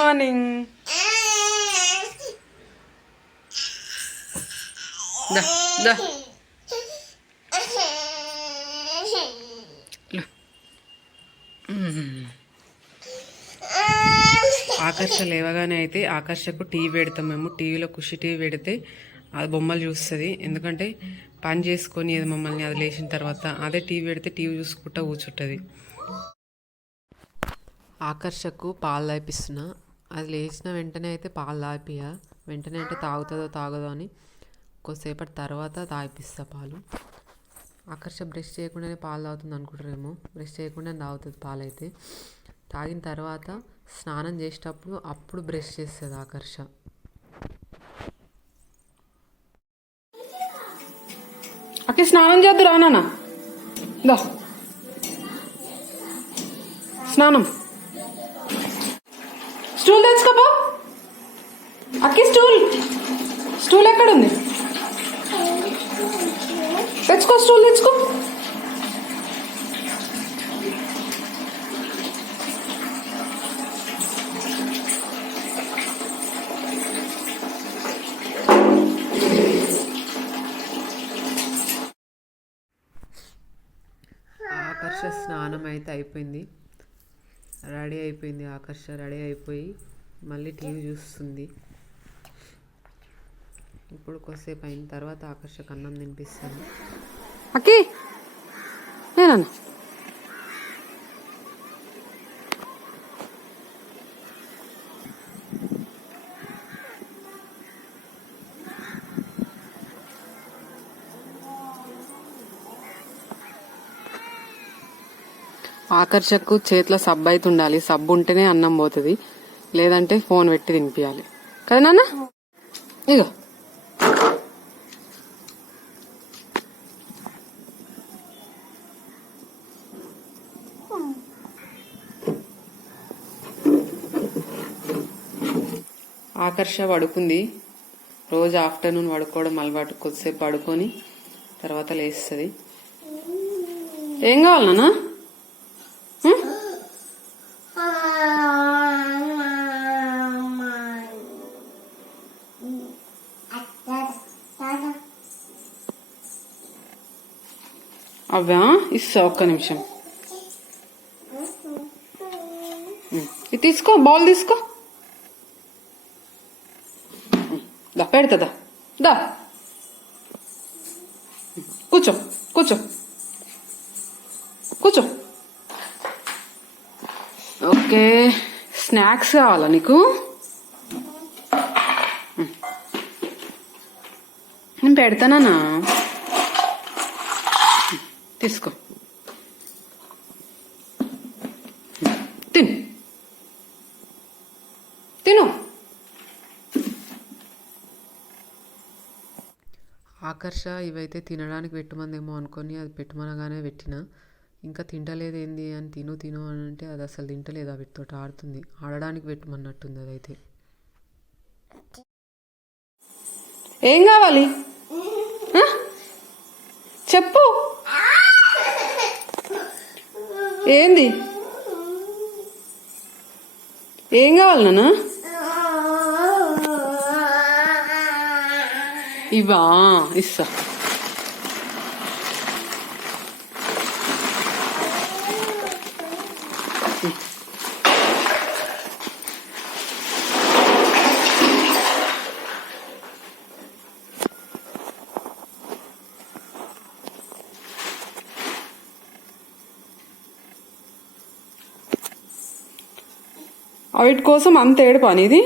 Morning. దా దా ఆకర్ష లేవగానే అయితే ఆకర్షకు TV పెడతాం మేము. టీవీలో ఖుషి టీవీ పెడితే అది బొమ్మలు చూస్తుంది. ఎందుకంటే పని చేసుకొని అది మమ్మల్ని అది లేచిన తర్వాత అదే టీవీ పెడితే టీవీ చూసుకుంటూ కూర్చుంటుంది. ఆకర్షకు పాలు తాపిస్తున్నా. అది లేచిన వెంటనే అయితే పాలు తాపియ, వెంటనే అంటే తాగుతుందో తాగదో అని కొద్దిసేపటి తర్వాత తాగిపిస్తా పాలు. ఆకర్ష బ్రష్ చేయకుండానే పాలు తాగుతుంది అనుకుంటారేమో. బ్రష్ చేయకుండానే తాగుతుంది పాలు. అయితే తాగిన తర్వాత స్నానం చేసేటప్పుడు అప్పుడు బ్రష్ చేస్తుంది ఆకర్ష. అక్కి స్నానం చేద్దు రానా? స్నానం స్టూల్ తెచ్చుకోపో. అక్కి స్టూల్ ఎక్కడుంది? తెచ్చుకో, స్టూల్ తెచ్చుకో. ఆకర్ష స్నానం అయితే అయిపోయింది, రెడీ అయిపోయింది. ఆకర్ష రెడీ అయిపోయి మళ్ళీ టీవీ చూస్తుంది. ఇప్పుడు కొద్దిసేపు అయిన తర్వాత ఆకర్షకు అన్నం తినిపిస్తాను. అక్కి నేనన్నా ఆకర్షకు చేతిలో సబ్బు అయితే ఉండాలి. సబ్బు ఉంటేనే అన్నం పోతుంది, లేదంటే ఫోన్ పెట్టి తినిపించాలి కదా నాన్న. ఇగో ఆకర్ష పడుకుంది. రోజు ఆఫ్టర్నూన్ పడుకోవడం అలవాటు. కొద్దిసేపు పడుకొని తర్వాత లేస్తుంది. ఏం కావాలన్నా? అవా ఇస్తా, ఒక్క నిమిషం. ఇది తీసుకో, బాల్ తీసుకో. దా పెడతా, దా కూర్చో కూర్చో కూర్చో. ఓకే, స్నాక్స్ కావాలా నీకు? నేను పెడతానా? తీసుకో, తిను తిను. ఆకర్ష ఇవైతే తినడానికి పెట్టమందేమో అనుకొని అది పెట్టమనగానే పెట్టిన. ఇంకా తింటలేదు ఏంది అని తిను తిను అని అంటే అది అసలు తింటలేదు. వీటితో ఆడుతుంది. ఆడడానికి పెట్టమన్నట్టుంది అదైతే. ఏం కావాలి చెప్పు. ఏంది? ఏం కావాలి నాన్న? ఇవా ఇస్తా. వీటి కోసం అంత ఏడు పని ఇది.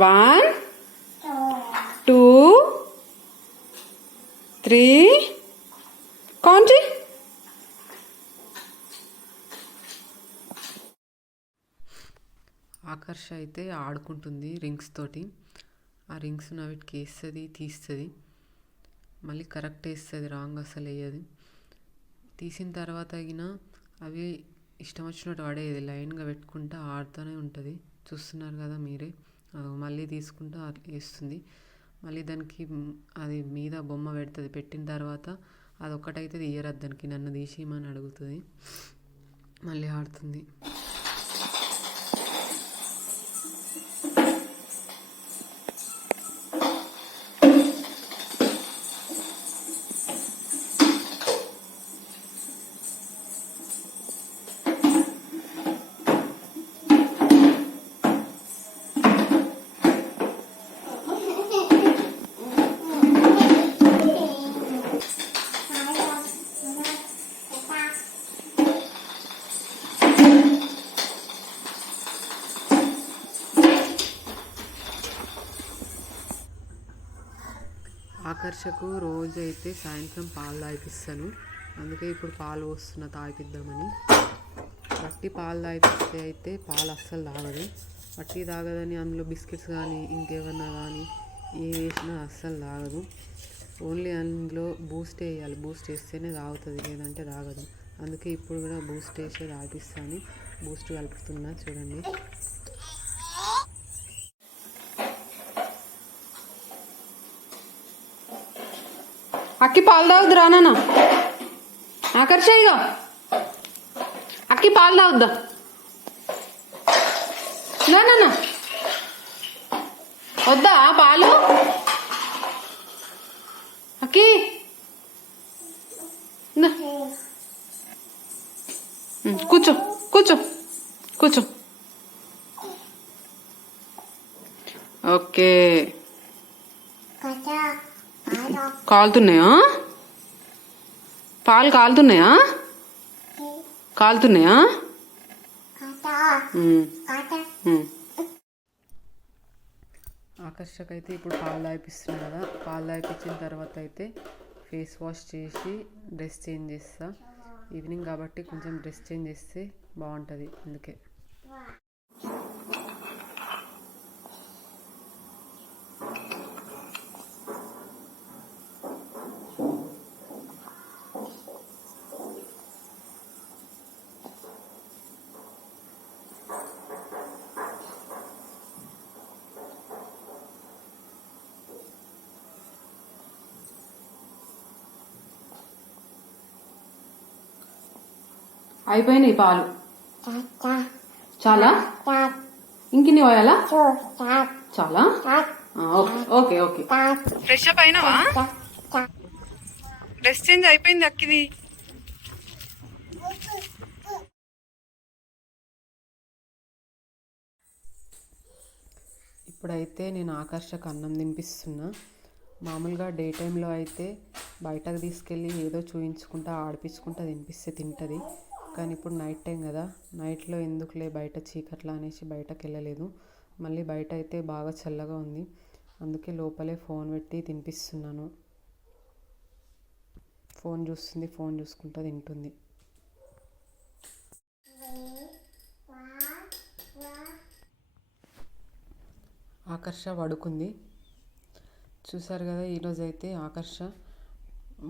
1 2 3 కౌంట్. ఆకర్ష అయితే ఆడుకుంటుంది రింగ్స్ తోటి. ఆ రింగ్స్ వీటికి వేస్తుంది, తీస్తుంది, మళ్ళీ కరెక్ట్ వేస్తుంది, రాంగ్ అసలు వేయదు. తీసిన తర్వాత అయినా అవి ఇష్టం వచ్చినట్టు పడేది, లైన్గా పెట్టుకుంటూ ఆడుతూనే ఉంటుంది. చూస్తున్నారు కదా మీరే. మళ్ళీ తీసుకుంటూ వేస్తుంది. మళ్ళీ దానికి అది మీద బొమ్మ పెడుతుంది. పెట్టిన తర్వాత అది ఒక్కటైతే తీయరద్దు, దానికి నన్ను తీసేయమని అడుగుతుంది. మళ్ళీ ఆడుతుంది. ఆకర్షకు రోజు అయితే సాయంత్రం పాలు తాగిపిస్తాను. అందుకే ఇప్పుడు పాలు పోస్తున్నా తాగిపిద్దామని. వట్టి పాలు తాగిపిస్తే అయితే పాలు అస్సలు తాగదు. వట్టి తాగదని అందులో బిస్కెట్స్ కానీ ఇంకేమన్నా కానీ ఏ వేసినా అస్సలు తాగదు. ఓన్లీ అందులో బూస్ట్ వేయాలి. బూస్ట్ వేస్తేనే తాగుతుంది, లేదంటే తాగదు. అందుకే ఇప్పుడు కూడా బూస్ట్ వేసి తాగిపిస్తాను. బూస్ట్ కలుపుతున్నా చూడండి. అక్కి పాలు తాగుద్దురా నాన్న. ఆకర్ష ఇక అక్కి పాలు తాగుద్దా నాన్న. వద్దా పాలు అక్కి? కూర్చో కూర్చో కూర్చో. ఓకే. కాలుతున్నాయా? పాలు కాలుతున్నాయా? కాలుతున్నాయా? ఆకర్షకైతే ఇప్పుడు పాలు తాగిపిస్తున్నా కదా. పాలు తాగిపించిన తర్వాత అయితే ఫేస్ వాష్ చేసి డ్రెస్ చేంజ్ చేస్తా. ఈవినింగ్ కాబట్టి కొంచెం డ్రెస్ చేంజ్ చేస్తే బాగుంటుంది, అందుకే. అయిపోయినాయి పాలు. చాలా? ఇంకిన్ని పోయాలా? చాలా? Okay okay. ఫ్రెష్ అప్ అయినావా? డ్రెస్ చేంజ్ అయిపోయింది అక్కిది. ఇప్పుడైతే నేను ఆకర్షకు అన్నం తినిపిస్తున్నా. మామూలుగా డే టైంలో అయితే బయటకు తీసుకెళ్ళి ఏదో చూయించుకుంటా ఆడిపించుకుంటా తినిపిస్తే తింటుంది. కానీ ఇప్పుడు నైట్ టైం కదా, నైట్లో ఎందుకులే బయట చీకట్లా అనేసి బయటకు వెళ్ళలేదు. మళ్ళీ బయట అయితే బాగా చల్లగా ఉంది, అందుకే లోపలే ఫోన్ పెట్టి తినిపిస్తున్నాను. ఫోన్ చూస్తుంది, ఫోన్ చూసుకుంటా తింటుంది. ఆకర్ష పడుకుంది. చూసారు కదా, ఈరోజు అయితే ఆకర్ష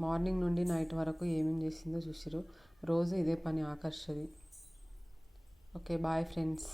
మార్నింగ్ నుండి నైట్ వరకు ఏమేమి చేసిందో చూసిరు. రోజు ఇదే పని ఆకర్షది. Okay, bye friends.